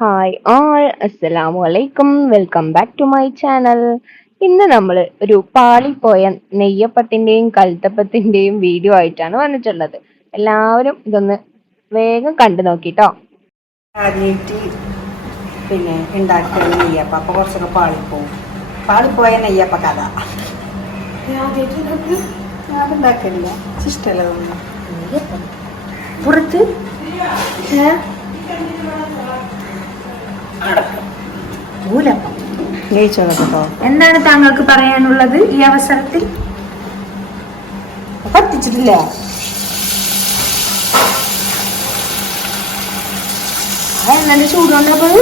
Hi all അസ്സലാമു അലൈക്കും welcome back to my channel. ഇന്ന് നമ്മൾ ഒരു പാളിപ്പോയ നെയ്യപ്പത്തിന്റെയും കൽത്തപ്പത്തിന്റെയും വീഡിയോ ആയിട്ടാണ് വന്നിട്ടുള്ളത്. എല്ലാവരും ഇതൊന്ന് വേഗം കണ്ടു നോക്കിട്ടോ. ആദ്യമായിട്ട് ഉണ്ടാക്കിയാണ് നെയ്യപ്പം. അപ്പോൾ കുറച്ചൊക്കെ പാളിപ്പോയ നെയ്യപ്പ കഥ അതുണ്ടാക്കില്ല. ഇഷ്ടമല്ല തോന്നുന്നു പുറത്ത് കേട്ടോ. എന്താണ് താങ്കൾക്ക് പറയാനുള്ളത് ഈ അവസരത്തിൽ? കത്തിച്ചിട്ടില്ല. നല്ല ചൂടുണ്ടപ്പോൾ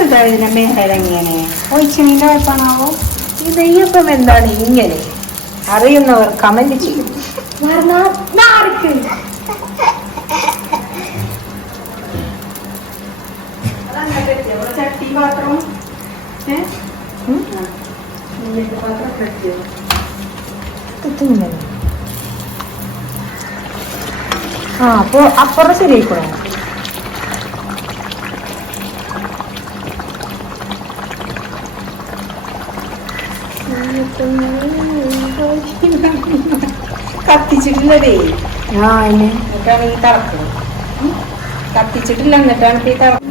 എന്താ ഇതിനെ മേലെങ്ങനെ ഒഴിച്ചണീൻ്റെ കുഴപ്പമാണാവോ? ഈ നെയ്യപ്പം എന്താണ് ഇങ്ങനെ? അറിയുന്നവർ കമന്റ് ചെയ്യും. ചട്ടി പാത്രം അപ്പൊ അപ്പുറം ശരിയായിക്കോളാം. കത്തിച്ചിട്ടില്ലതേ. എന്നിട്ടാണ് ഈ തറക്കുന്നത്. കത്തിച്ചിട്ടില്ല, എന്നിട്ടാണ് ഈ തറക്കുന്നത്.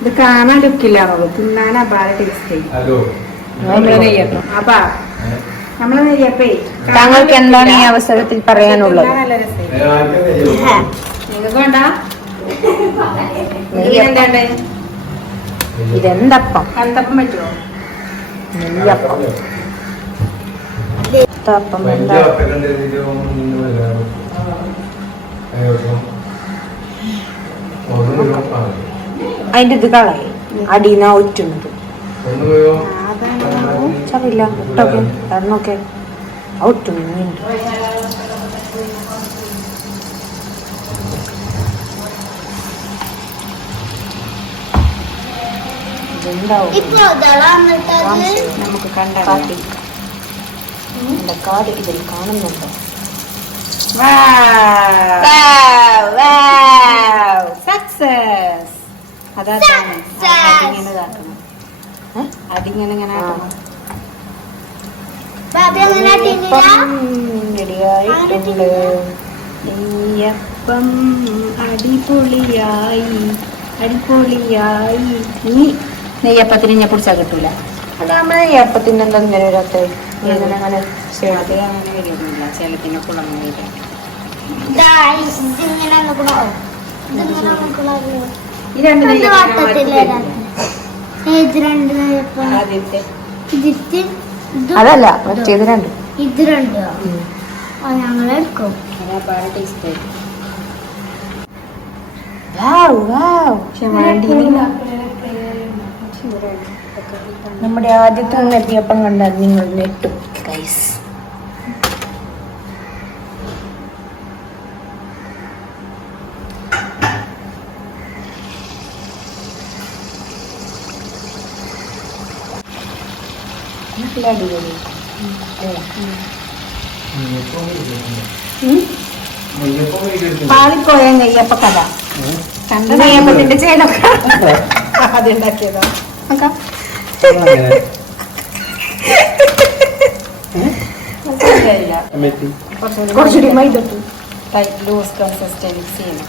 ഇത് കാണാൻ ലുക്കില്ലാന്നുള്ളൂ, തിന്നാൻ അപാര ടേസ്റ്റ്. നമ്മളെ നെയ്യപ്പം അപ്പാ നമ്മളെ നെയ്യപ്പേ. താങ്കൾക്ക് എന്താണ് ഈ അവസരത്തിൽ പറയാനുള്ളത്? നല്ല രസം. നിങ്ങൾക്ക് വേണ്ട എന്താണ്ട് ഇതെന്തപ്പം? കന്തപ്പം പറ്റുമോ? നെയ്യപ്പം. അപ്പം എന്താ? അതിന്റെ ഇത് കളയെ അടീന ഒറ്റുന്നത് ചറിയില്ല. ഇട്ടൊക്കെ എണ്ണൊക്കെ ഒറ്റുന്നുണ്ട്. നമുക്ക് കണ്ട കാട് ഇതിൽ കാണുന്നുണ്ടോ? സക്സസ്. അതിങ്ങനെ ഇതാക്കണം. അതിങ്ങനെ ഇങ്ങനെ റെഡിയായിട്ടുണ്ട്. നെയ്യപ്പം അടിപൊളിയായി അടിപൊളിയായി. ഈ നെയ്യപ്പത്തിന് ഞാൻ പിടിച്ചാൽ കിട്ടൂല. അത് നമ്മളെ നെയ്യപ്പത്തിന് എന്താ ഇങ്ങനെ വരാത്ത? അത് അങ്ങനെ വരുന്നില്ല. ചിലത്തിന് കുളമ വരും. ഈ രണ്ട് ആദ്യത്തെ അതല്ല മറ്റേത് രണ്ട്. ഇത് രണ്ടോ ഞങ്ങളെടുക്കും. ടേസ്റ്റ് നമ്മുടെ ആദ്യത്തെ നെയ്യപ്പം കണ്ടാൽ നിങ്ങൾ നെട്ടും ഗൈസ്. അടിപൊളി. പാളിപ്പോയ നെയ്യപ്പ കഥ കണ്ട നെയ്യപ്പത്തിന്റെ ചേലൊക്കെ ആദ്യം ഉണ്ടാക്കിയതോ? കുറച്ചുകൂടി മൈദട്ടു ലൂസ് കൺസിസ്റ്റൻസി ചെയ്യണം.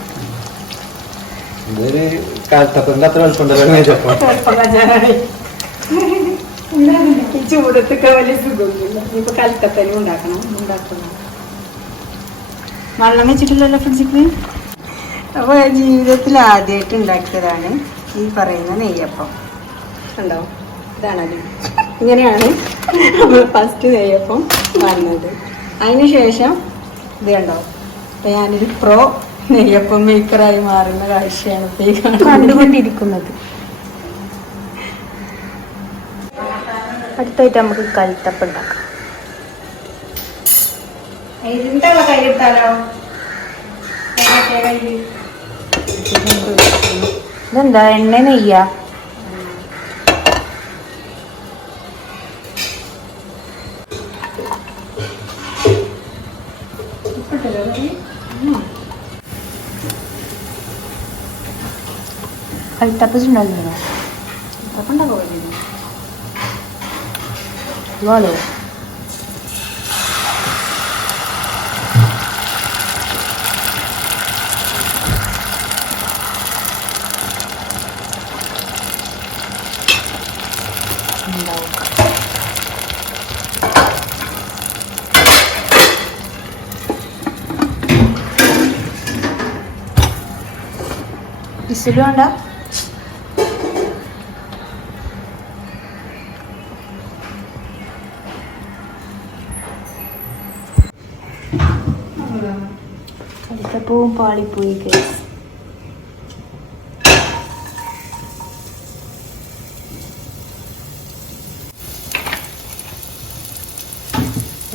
ഈ ചൂടത്തൊക്കെ വലിയ സുഖമൊന്നുമില്ല. ഇനിയിപ്പോ കൽക്കത്തനും ഉണ്ടാക്കണം. വെള്ളം വെച്ചിട്ടില്ലല്ലോ ഫ്രിഡ്ജിക്ക്. അപ്പോൾ ജീവിതത്തിൽ ആദ്യമായിട്ട് ഉണ്ടാക്കിയതാണ് ഈ പറയുന്ന നെയ്യപ്പം. ഉണ്ടോ? ഇതാണത്. ഇങ്ങനെയാണ് നമ്മൾ ഫസ്റ്റ് നെയ്യപ്പം വന്നത്. അതിനുശേഷം ഇത് കണ്ടോ? അപ്പം ഞാനൊരു പ്രോ നെയ്യപ്പം മേക്കറായി മാറുന്ന കാഴ്ചയാണ് ഇപ്പോൾ കണ്ടുകൊണ്ടിരിക്കുന്നത്. അടുത്തായിട്ട് നമുക്ക് കൽത്തപ്പം ഉണ്ടാക്കാം. ഇരുണ്ടുള്ള കൈ എടുത്താലോ? ഇതെന്താ എണ്ണ നെയ്യ? കൽത്തപ്പുണ്ടാകുന്നോ? കൽത്തപ്പുണ്ടാകുമോ? വാളോ വിസില് വേണ്ട. കൽത്തപ്പവും പാളിപ്പോയി ഗൈസ്.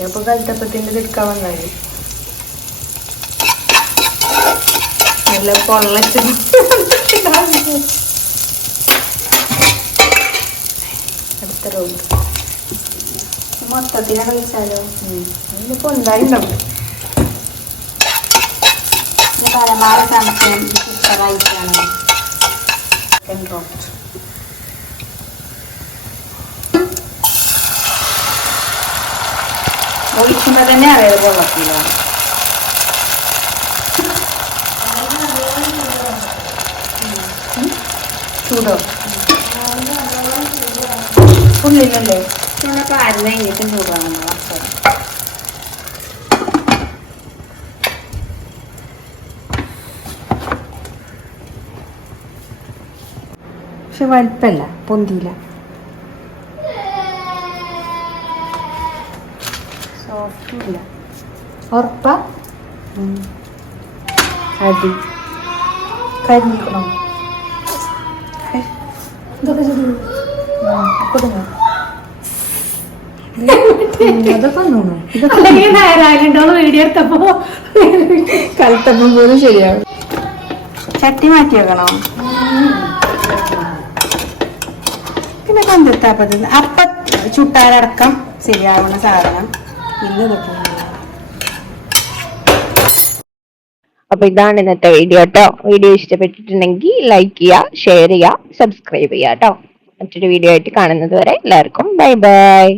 അപ്പൊ കൽത്തപ്പത്തിന്റെ എടുക്കാൻ വന്നാല് നല്ല പൊള്ളച്ച് അടുത്ത റൗണ്ട് മൊത്തത്തിനെ കഴിച്ചാലോ? ഇന്നിപ്പോ എന്തായാലും പരമാവധി സംശയം കഴിക്കാണ്. ഒഴിക്കുമ്പോ തന്നെ അറിയാതെ കൊള്ളത്തില്ല. ചൂടോ ഉള്ളിലല്ലേ? ഞാനപ്പോ അരുന്ന കഴിഞ്ഞിട്ടും ചൂടാണ്. പക്ഷെ വലിപ്പല്ല, പൊന്തിയില്ല. സോഫ്റ്റുമില്ല. ഉറപ്പാ? അടി കരിഞ്ഞിക്കണോ? ഇതൊക്കെ കൊടുങ്ങോ? അതൊക്കെ തോന്നുന്നു. ഇതൊക്കെ വീഡിയോ എടുത്തപ്പോ കൽത്തപ്പം പോലും ശരിയാവും. ചട്ടി മാറ്റി വെക്കണോ? പിന്നെ കണ്ടെത്താപ്പത് അപ്പ ചുട്ടാലടക്കം ശരിയാവുന്ന സാധനം ഇന്ന് കിട്ടുന്നു. അപ്പൊ ഇതാണ് ഇന്നത്തെ വീഡിയോ കേട്ടോ. വീഡിയോ ഇഷ്ടപ്പെട്ടിട്ടുണ്ടെങ്കിൽ ലൈക്ക് ചെയ്യുക, ഷെയർ ചെയ്യുക, സബ്സ്ക്രൈബ് ചെയ്യുക കേട്ടോ. മറ്റൊരു വീഡിയോ ആയിട്ട് കാണുന്നത് വരെ എല്ലാവർക്കും ബൈ ബൈ.